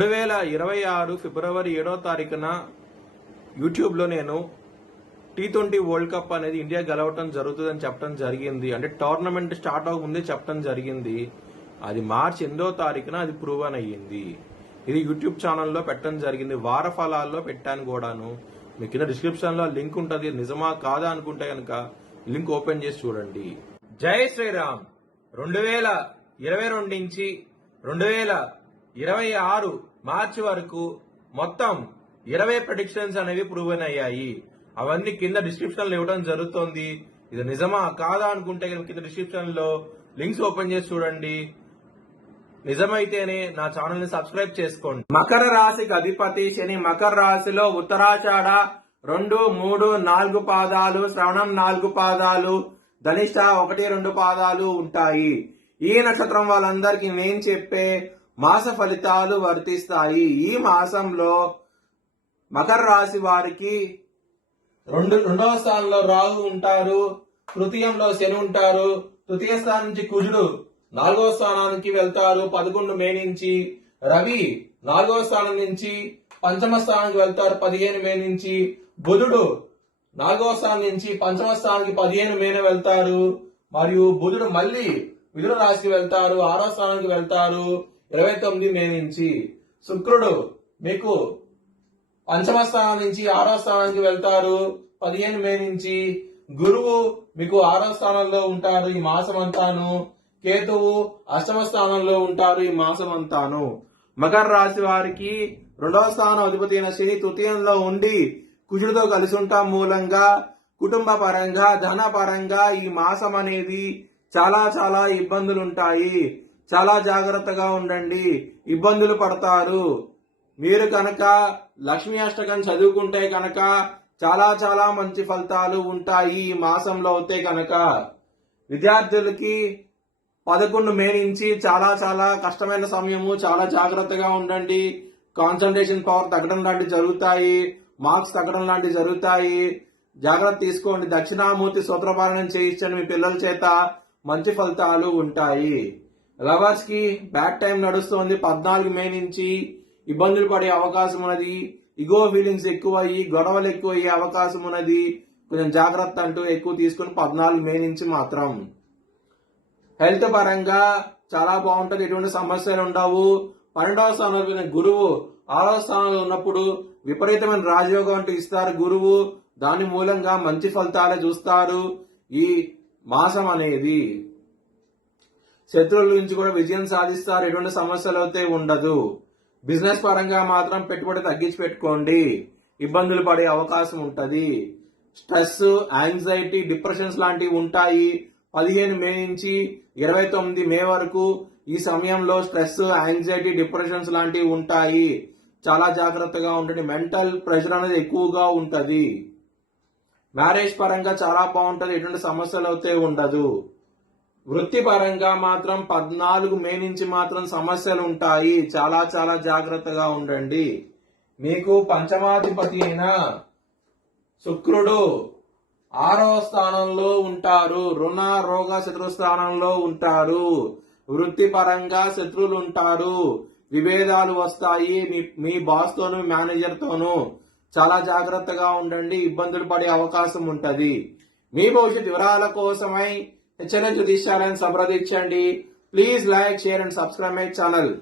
2026 ఫిబ్రవరి 7వ తారీఖున యూట్యూబ్లో నేను T20 వరల్డ్ కప్ అనేది ఇండియా గెలవటం జరుగుతుందని చెప్పడం జరిగింది. అంటే టోర్నమెంట్ స్టార్ట్ అవ్వకముందే చెప్పడం జరిగింది. అది మార్చి 8వ తారీఖున అది ప్రూవన్ అయ్యింది. ఇది యూట్యూబ్ ఛానల్లో పెట్టడం జరిగింది. వార ఫలాల్లో పెట్టాను కూడాను. మీకు కింద డిస్క్రిప్షన్లో లింక్ ఉంటుంది. నిజమా కాదా అనుకుంటే కనుక లింక్ ఓపెన్ చేసి చూడండి. జై శ్రీరామ్. 2022 నుంచి 2026 మార్చి వరకు మొత్తం 20 ప్రెడిక్షన్స్ అనేవి ప్రూవెన్ అయ్యాయి. అవన్నీ కింద డిస్క్రిప్షన్ లో ఇవ్వడం జరుగుతోంది. ఇది నిజమా కాదా అనుకుంటే కింద డిస్క్రిప్షన్ లో లింక్స్ ఓపెన్ చేసి చూడండి. నిజమైతేనే నా ఛానల్ ని సబ్స్క్రైబ్ చేసుకోండి. మకర రాశికి అధిపతి శని మకర రాశిలో ఉత్తరాషాఢ 2, 3, 4 పాదాలు, శ్రవణం 4 పాదాలు, ధనిష్ట 1, 2 పాదాలు ఉంటాయి. ఈ నక్షత్రం వాళ్ళందరికీ నేను చెప్పే మాస ఫలితాలు వర్తిస్తాయి. ఈ మాసంలో మకర రాశి వారికి రెండవ స్థానంలో రాహు ఉంటారు, తృతీయంలో శని ఉంటారు, తృతీయ స్థానం నుంచి కుజుడు 4వ స్థానానికి వెళ్తారు 11 మే నుంచి. రవి 4వ స్థానం నుంచి పంచమ స్థానానికి వెళ్తారు 15 మే నుంచి. బుధుడు 4వ స్థానం నుంచి పంచమ స్థానానికి 15 మేన వెళ్తారు. మరియు బుధుడు మళ్ళీ మిథున రాశికి వెళ్తారు, 6వ స్థానానికి వెళ్తారు 29 మే నుంచి. శుక్రుడు మీకు పంచమ స్థానం నుంచి 6వ స్థానానికి వెళ్తారు 15 మే నుంచి. గురువు మీకు 6వ స్థానంలో ఉంటారు ఈ మాసం అంతాను. కేతువు అష్టమ స్థానంలో ఉంటారు ఈ మాసం అంతాను. మకర రాశి వారికి 2వ స్థానం అధిపతి అయిన శని తృతీయంలో ఉండి కుజుడితో కలిసి ఉంటాం మూలంగా కుటుంబ పరంగా ధన పరంగా ఈ మాసం అనేది చాలా చాలా ఇబ్బందులు ఉంటాయి. చాలా జాగ్రత్తగా ఉండండి, ఇబ్బందులు పడతారు. మీరు కనుక లక్ష్మీ అష్టకం చదువుకుంటే కనుక చాలా చాలా మంచి ఫలితాలు ఉంటాయి ఈ మాసంలో అవుతే కనుక. విద్యార్థులకి 11 మే నుంచి చాలా చాలా కష్టమైన సమయము. చాలా జాగ్రత్తగా ఉండండి. కాన్సన్ట్రేషన్ పవర్ తగ్గడం లాంటివి జరుగుతాయి, మార్క్స్ తగ్గడం లాంటివి జరుగుతాయి. జాగ్రత్త తీసుకోండి. దక్షిణామూర్తి సూత్రపాలనం చేయించండి మీ పిల్లల చేత, మంచి ఫలితాలు ఉంటాయి. లవర్స్ కి బ్యాడ్ టైం నడుస్తోంది 14 మే నుంచి. ఇబ్బందులు పడే అవకాశం ఉన్నది. ఇగో ఫీలింగ్స్ ఎక్కువయ్యి గొడవలు ఎక్కువయ్యే అవకాశం ఉన్నది. కొంచెం జాగ్రత్త అంటూ ఎక్కువ తీసుకుని 14 మే నుంచి మాత్రం. హెల్త్ పరంగా చాలా బాగుంటుంది, ఎటువంటి సమస్యలు ఉండవు. 12వ స్థానంలో గురువు 6వ స్థానంలో ఉన్నప్పుడు విపరీతమైన రాజయోగం అంటూ ఇస్తారు గురువు. దాని మూలంగా మంచి ఫలితాలే చూస్తారు ఈ మాసం అనేది. శత్రువుల నుంచి కూడా విజయం సాధిస్తారు, ఎటువంటి సమస్యలు అయితే ఉండదు. బిజినెస్ పరంగా మాత్రం పెట్టుబడి తగ్గించి పెట్టుకోండి, ఇబ్బందులు పడే అవకాశం ఉంటది. స్ట్రెస్, యాంగ్జైటీ, డిప్రెషన్స్ లాంటివి ఉంటాయి 15 మే నుంచి 29 మే వరకు. ఈ సమయంలో స్ట్రెస్, యాంగ్జైటీ, డిప్రెషన్స్ లాంటివి ఉంటాయి. చాలా జాగ్రత్తగా ఉండండి. మెంటల్ ప్రెషర్ అనేది ఎక్కువగా ఉంటది. మ్యారేజ్ పరంగా చాలా బాగుంటది, ఎటువంటి సమస్యలు అయితే ఉండదు. వృత్తి పరంగా మాత్రం 14 మే నుంచి మాత్రం సమస్యలు ఉంటాయి. చాలా చాలా జాగ్రత్తగా ఉండండి. మీకు పంచమాధిపతి అయిన శుక్రుడు 6వ స్థానంలో ఉంటారు, రుణ రోగ శత్రు స్థానంలో ఉంటారు. వృత్తి పరంగా శత్రువులు ఉంటారు, విభేదాలు వస్తాయి మీ బాస్ తోను, మేనేజర్ తోను. చాలా జాగ్రత్తగా ఉండండి, ఇబ్బందులు పడే అవకాశం ఉంటది. మీ భవిష్యత్ వివరాల కోసమై హెచ్చరిక జ్యోతిష్యాలను సంప్రదించండి. Please like, share and subscribe my channel.